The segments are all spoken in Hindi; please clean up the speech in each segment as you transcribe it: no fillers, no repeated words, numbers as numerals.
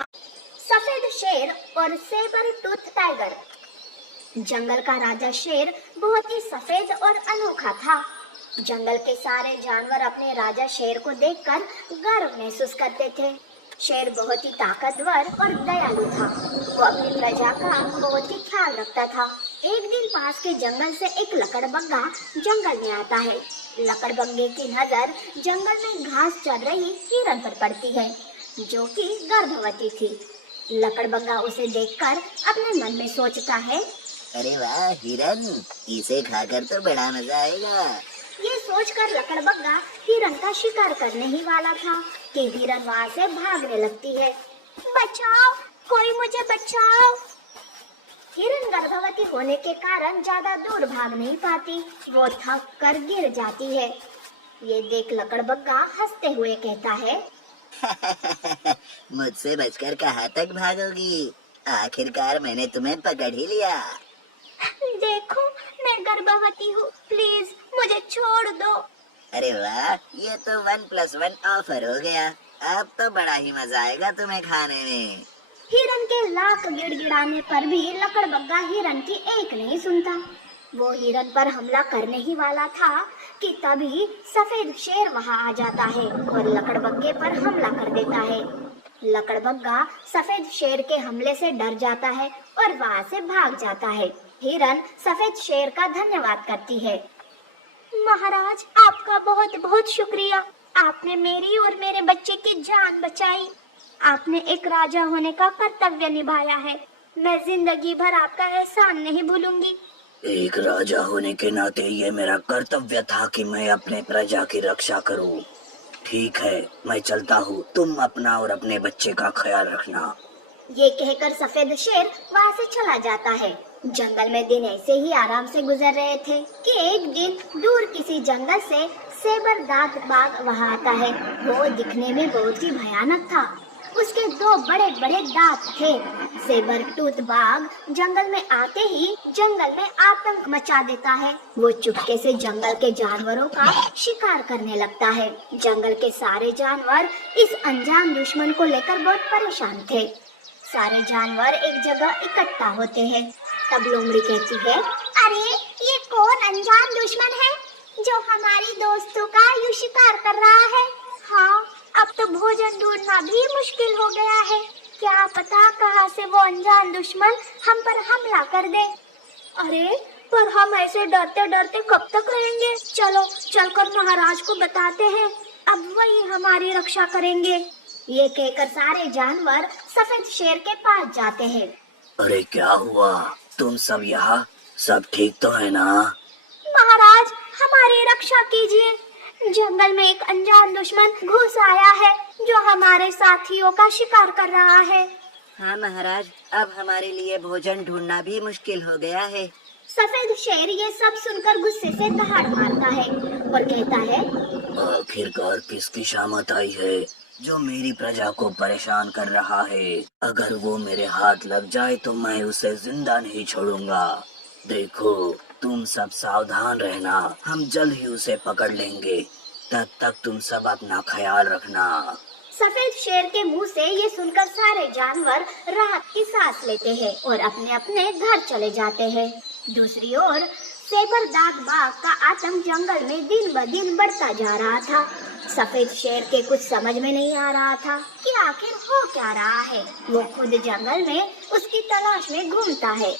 सफेद शेर और सेबर टूथ टाइगर। जंगल का राजा शेर बहुत ही सफेद और अनोखा था। जंगल के सारे जानवर अपने राजा शेर को देखकर गर्व महसूस करते थे। शेर बहुत ही ताकतवर और दयालु था। वो अपनी प्रजा का बहुत ही ख्याल रखता था। एक दिन पास के जंगल से एक लकड़बग्गा जंगल में आता है। लकड़बग्गे की नजर जंगल में घास चर रही हिरन पर पड़ती है, जो कि गर्भवती थी। लकड़बग्गा उसे देखकर अपने मन में सोचता है, अरे वाह हिरन, इसे खाकर तो बड़ा मजा आएगा। ये सोचकर लकड़बग्गा हिरन का शिकार करने ही वाला था कि हिरन वहाँ से भागने लगती है। बचाओ, कोई मुझे बचाओ। हिरन गर्भवती होने के कारण ज्यादा दूर भाग नहीं पाती, वो थक कर गिर जाती है। ये देख लकड़बग्गा हंसते हुए कहता है, मुझसे बचकर कहाँ तक भागोगी? आखिरकार मैंने तुम्हें पकड़ ही लिया। देखो मैं गर्भवती हूँ, प्लीज मुझे छोड़ दो। अरे वाह, ये तो 1+1 ऑफर हो गया। अब तो बड़ा ही मजा आएगा तुम्हें खाने में। हिरन के लाख गिड़गिड़ाने पर भी लकड़बग्गा हिरन की एक नहीं सुनता। वो हिरन पर हमला करने ही वाला था कि तभी सफेद शेर वहां आ जाता है और लकड़बग्गे पर हमला कर देता है। लकड़बग्गा सफेद शेर के हमले से डर जाता है और वहां से भाग जाता है। हिरन सफेद शेर का धन्यवाद करती है। महाराज, आपका बहुत बहुत शुक्रिया। आपने मेरी और मेरे बच्चे की जान बचाई। आपने एक राजा होने का कर्तव्य निभाया है। मैं जिंदगी भर आपका एहसान नहीं भूलूंगी। एक राजा होने के नाते ये मेरा कर्तव्य था कि मैं अपने प्रजा की रक्षा करूं। ठीक है, मैं चलता हूँ। तुम अपना और अपने बच्चे का ख्याल रखना। ये कहकर सफेद शेर वहाँ से चला जाता है। जंगल में दिन ऐसे ही आराम से गुजर रहे थे कि एक दिन दूर किसी जंगल से सेबर दांत बाघ वहाँ आता है। वो दिखने में बहुत ही भयानक था। उसके दो बड़े बड़े दांत थे। सेबर टूथ बाघ जंगल में आते ही जंगल में आतंक मचा देता है। वो चुपके से जंगल के जानवरों का शिकार करने लगता है। जंगल के सारे जानवर इस अनजान दुश्मन को लेकर बहुत परेशान थे। सारे जानवर एक जगह इकट्ठा होते हैं। तब लोमड़ी कहती है, अरे ये कौन अनजान दुश्मन है जो हमारी दोस्तों का यूं शिकार कर रहा है? हाँ, अब तो भोजन ढूंढना भी मुश्किल हो गया है। क्या पता कहाँ से वो अनजान दुश्मन हम पर हमला कर दे। अरे पर हम ऐसे डरते डरते कब तक रहेंगे? चलो चलकर महाराज को बताते हैं, अब वही हमारी रक्षा करेंगे। ये कहकर सारे जानवर सफेद शेर के पास जाते हैं। अरे क्या हुआ? तुम सब यहाँ? सब ठीक तो है ना? महाराज, हमारी रक्षा कीजिए। जंगल में एक अनजान दुश्मन घुस आया है जो हमारे साथियों का शिकार कर रहा है। हाँ महाराज, अब हमारे लिए भोजन ढूंढना भी मुश्किल हो गया है। सफेद शेर ये सब सुनकर गुस्से से दहाड़ मारता है और कहता है, आखिरकार किसकी शामत आई है जो मेरी प्रजा को परेशान कर रहा है? अगर वो मेरे हाथ लग जाए तो मैं उसे जिंदा नहीं छोड़ूंगा। देखो, तुम सब सावधान रहना, हम जल्द ही उसे पकड़ लेंगे। तब तक तुम सब अपना ख्याल रखना। सफेद शेर के मुंह से ये सुनकर सारे जानवर राहत की सांस लेते हैं और अपने अपने घर चले जाते हैं। दूसरी ओर सेबर दांत बाघ का आतंक जंगल में दिन ब दिन बढ़ता जा रहा था। सफेद शेर के कुछ समझ में नहीं आ रहा था कि आखिर हो क्या रहा है। वो खुद जंगल में उसकी तलाश में घूमता है।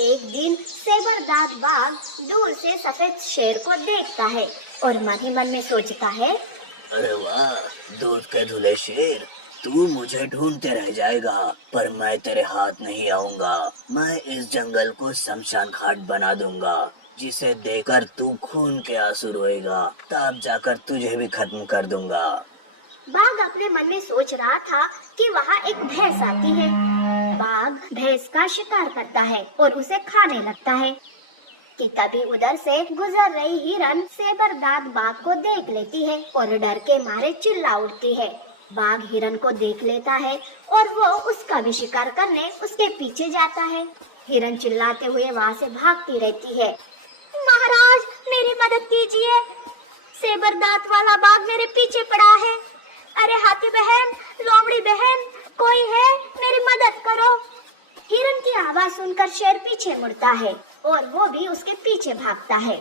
एक दिन सेबर दांत बाघ दूर से सफेद शेर को देखता है और मन ही मन में सोचता है, अरे वाह, दूध के धुले शेर, तू मुझे ढूंढते रह जाएगा पर मैं तेरे हाथ नहीं आऊंगा। मैं इस जंगल को शमशान घाट बना दूंगा, जिसे देखकर तू खून के आंसू रोएगा। तब जाकर तुझे भी खत्म कर दूंगा। बाघ अपने मन में सोच रहा था कि वहाँ एक भैंस आती है। बाघ भैंस का शिकार करता है और उसे खाने लगता है कि तभी उधर से गुजर रही हिरन सेबर दांत बाघ को देख लेती है और डर के मारे चिल्ला उठती है। बाघ हिरन को देख लेता है और वो उसका भी शिकार करने उसके पीछे जाता है। हिरन चिल्लाते हुए वहाँ से भागती रहती है। महाराज, मेरी मदद कीजिए, सेबर दांत वाला बाघ मेरे पीछे पड़ा है। अरे हाथी बहन, लोमड़ी बहन, कोई है, मेरी मदद करो। हिरन की आवाज सुनकर शेर पीछे मुड़ता है और वो भी उसके पीछे भागता है।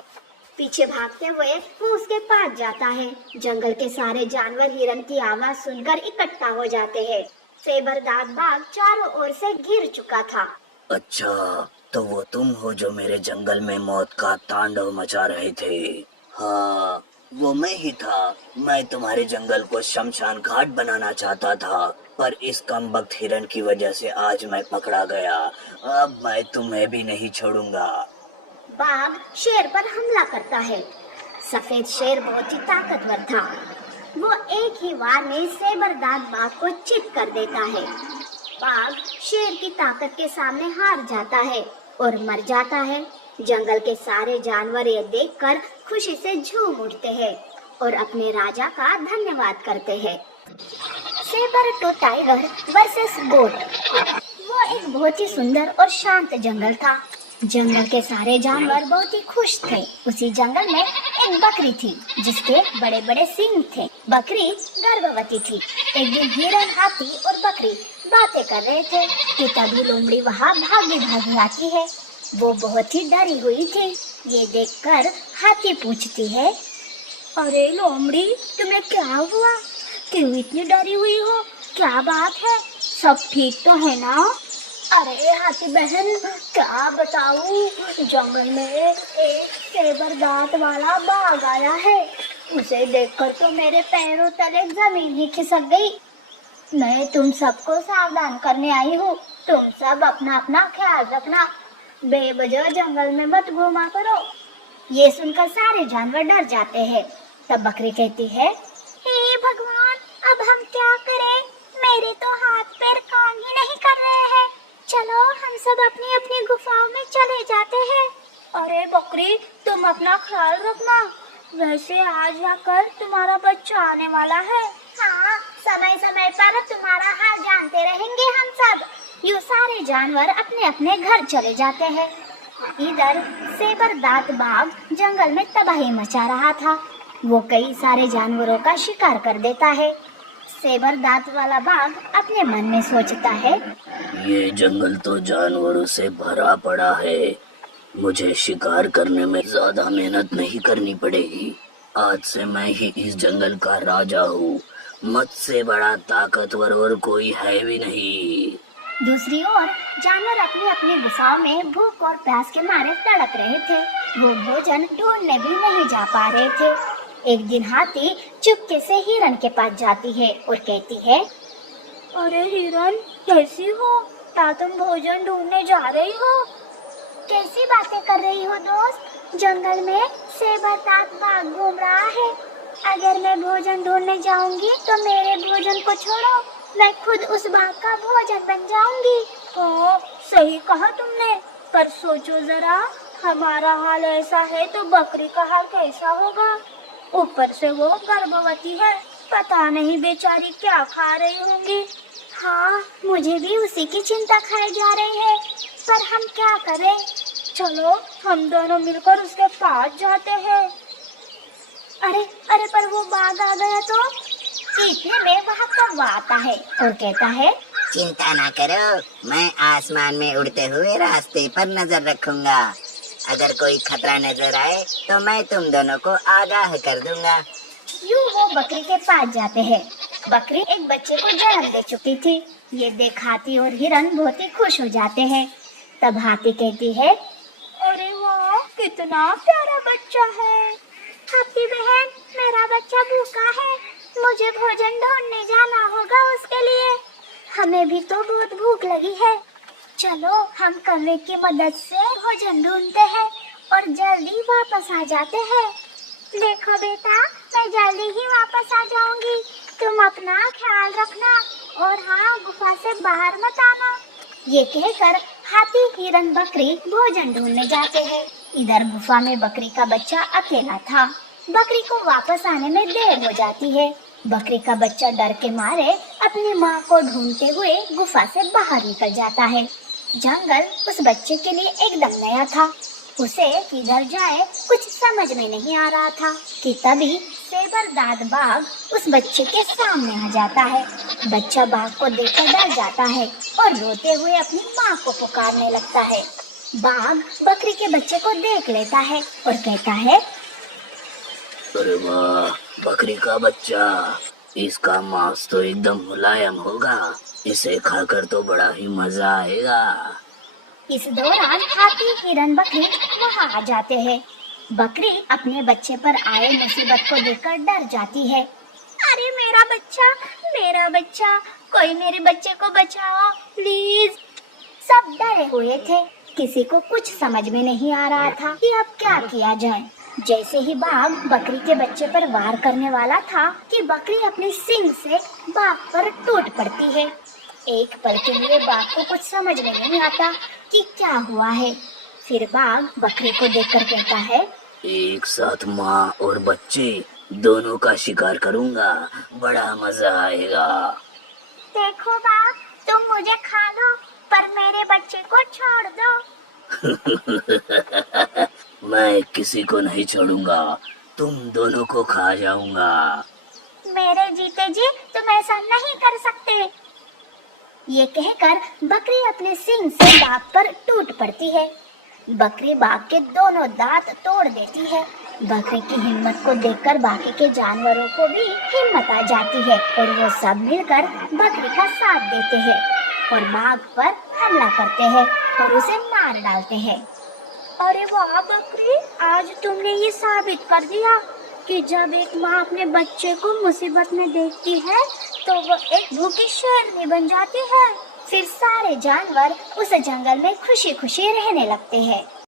पीछे भागते हुए वो उसके पास जाता है। जंगल के सारे जानवर हिरन की आवाज सुनकर इकट्ठा हो जाते हैं। सेबरदाग बाघ चारों ओर से घिर चुका था। अच्छा, तो वो तुम हो जो मेरे जंगल में मौत का तांडव मचा रहे थे। हाँ, वो मैं ही था। मैं तुम्हारे जंगल को शमशान घाट बनाना चाहता था, पर इस कमबख्त हिरन की वजह से आज मैं पकड़ा गया। अब मैं तुम्हें भी नहीं छोड़ूंगा। बाघ शेर पर हमला करता है। सफेद शेर बहुत ही ताकतवर था। वो एक ही वार में सेबरदाग बाघ को चित कर देता है। बाघ शेर की ताकत के सामने हार जाता है और मर जाता है। जंगल के सारे जानवर ये देखकर खुशी से झूम उठते हैं और अपने राजा का धन्यवाद करते हैं। सेबर टू टाइगर वर्सेस गोट। वो एक बहुत ही सुंदर और शांत जंगल था। जंगल के सारे जानवर बहुत ही खुश थे। उसी जंगल में एक बकरी थी जिसके बड़े बड़े सींग थे। बकरी गर्भवती थी। एक दिन हिरन, हाथी और बकरी बातें कर रहे थे कि तभी लोमड़ी वहाँ भागी भागी आती है। वो बहुत ही डरी हुई थी। ये देखकर हाथी पूछती है, अरे लोमड़ी, तुम्हें क्या हुआ? क्यों इतनी डरी हुई हो? क्या बात है? सब ठीक तो है ना? अरे हाथी बहन, क्या बताऊं, जंगल में एक सेबर दांत वाला बाघ आया है। उसे देखकर तो मेरे पैरों तले जमीन ही खिसक गई। मैं तुम सबको सावधान करने आई हूँ। तुम सब अपना अपना ख्याल रखना। बेवजह जंगल में मत घूमा करो। ये सुनकर सारे जानवर डर जाते हैं। तब बकरी कहती है, हे भगवान, अब हम क्या करें? मेरे तो हाथ पैर काम ही नहीं कर रहे हैं। चलो हम सब अपनी अपनी गुफाओं में चले जाते हैं। अरे बकरी, तुम अपना ख्याल रखना। वैसे आज या कल तुम्हारा बच्चा आने वाला है। हाँ, समय समय पर तुम्हारा हाल जानते रहेंगे हम सब। यूँ सारे जानवर अपने अपने घर चले जाते हैं। इधर सेबरदाग बाघ जंगल में तबाही मचा रहा था। वो कई सारे जानवरों का शिकार कर देता है। सेबरदाग वाला बाघ अपने मन में सोचता है, ये जंगल तो जानवरों से भरा पड़ा है। मुझे शिकार करने में ज्यादा मेहनत नहीं करनी पड़ेगी। आज से मैं ही इस जंगल का राजा हूँ। मुझसे बड़ा ताकतवर और कोई है भी नहीं। दूसरी ओर जानवर अपनी अपनी गुफाओं में भूख और प्यास के मारे तड़प रहे थे। वो भोजन ढूंढने भी नहीं जा पा रहे थे। एक दिन हाथी चुपके से हिरन के पास जाती है और कहती है, अरे हिरन, कैसी हो? क्या तुम भोजन ढूंढने जा रही हो? कैसी बातें कर रही हो दोस्त? जंगल में सेबरदाग बाघ घूम रहा है। अगर मैं भोजन ढूंढने जाऊंगी तो मेरे भोजन को छोड़ो, मैं खुद उस बाघ का भोजन बन जाऊंगी। ओ, सही कहा तुमने, पर सोचो जरा, हमारा हाल ऐसा है तो बकरी का हाल कैसा होगा? ऊपर से वो गर्भवती है। पता नहीं बेचारी क्या खा रही होंगी। हाँ, मुझे भी उसी की चिंता खाई जा रही है, पर हम क्या करें? चलो हम दोनों मिलकर उसके पास जाते हैं। अरे अरे, पर वो बाघ आ गया तो? इतने में वहाँ कौवा आता है और कहता है, चिंता ना करो, मैं आसमान में उड़ते हुए रास्ते पर नजर रखूंगा। अगर कोई खतरा नजर आए तो मैं तुम दोनों को आगाह कर दूंगा। यूँ वो बकरी के पास जाते हैं। बकरी एक बच्चे को जन्म दे चुकी थी। ये देख हाथी और हिरन बहुत ही खुश हो जाते हैं। तब हाथी कहती है, अरे वाह, कितना प्यारा बच्चा है। हाथी बहन, मेरा बच्चा भूखा है। मुझे भोजन ढूंढने जाना होगा उसके लिए। हमें भी तो बहुत भूख लगी है। चलो हम कौवे की मदद से भोजन ढूंढते हैं और जल्दी वापस आ जाते हैं। देखो बेटा, मैं जल्दी ही वापस आ जाऊंगी। तुम अपना ख्याल रखना और हाँ, गुफा से बाहर मत आना। ये कहकर हाथी, हिरन, बकरी भोजन ढूंढने जाते हैं। इधर गुफा में बकरी का बच्चा अकेला था। बकरी को वापस आने में देर हो जाती है। बकरी का बच्चा डर के मारे अपनी माँ को ढूंढते हुए गुफा से बाहर निकल जाता है। जंगल उस बच्चे के लिए एकदम नया था। उसे किधर जाए कुछ समझ में नहीं आ रहा था कि तभी सेबरदाद बाघ उस बच्चे के सामने आ जाता है। बच्चा बाघ को देखकर डर जाता है और रोते हुए अपनी माँ को पुकारने लगता है। बाघ बकरी के बच्चे को देख लेता है और कहता है, अरे वाह, बकरी का बच्चा, इसका मांस तो एकदम मुलायम होगा, इसे खाकर तो बड़ा ही मजा आएगा। इस दौरान हाथी, हिरन, बकरी वहाँ आ जाते हैं। बकरी अपने बच्चे पर आए मुसीबत को देखकर डर जाती है। अरे मेरा बच्चा, कोई मेरे बच्चे को बचाओ प्लीज। सब डरे हुए थे, किसी को कुछ समझ में नहीं आ रहा था कि अब क्या किया जाए। जैसे ही बाघ बकरी के बच्चे पर वार करने वाला था कि बकरी अपने सींग से बाघ पर टूट पड़ती है। एक पल के लिए बाघ को कुछ समझ में नहीं आता कि क्या हुआ है। फिर बाघ बकरी को देखकर कहता है, एक साथ माँ और बच्चे दोनों का शिकार करूंगा, बड़ा मजा आएगा। देखो बाघ, तुम मुझे खा लो पर मेरे बच्चे को छोड़ दो। मैं किसी को नहीं छोड़ूंगा, तुम दोनों को खा जाऊंगा। मेरे जीते जी तुम ऐसा नहीं कर सकते। ये कहकर बकरी अपने सींग से बाघ पर टूट पड़ती है। बकरी बाघ के दोनों दांत तोड़ देती है। बकरी की हिम्मत को देखकर बाकी के जानवरों को भी हिम्मत आ जाती है और वो सब मिलकर बकरी का साथ देते हैं और बाघ पर हमला करते हैं और उसे मार डालते हैं। अरे वाह बकरी, आज तुमने ये साबित कर दिया कि जब एक माँ अपने बच्चे को मुसीबत में देखती है तो वो एक भूखी शेरनी बन जाती है। फिर सारे जानवर उस जंगल में खुशी खुशी रहने लगते हैं।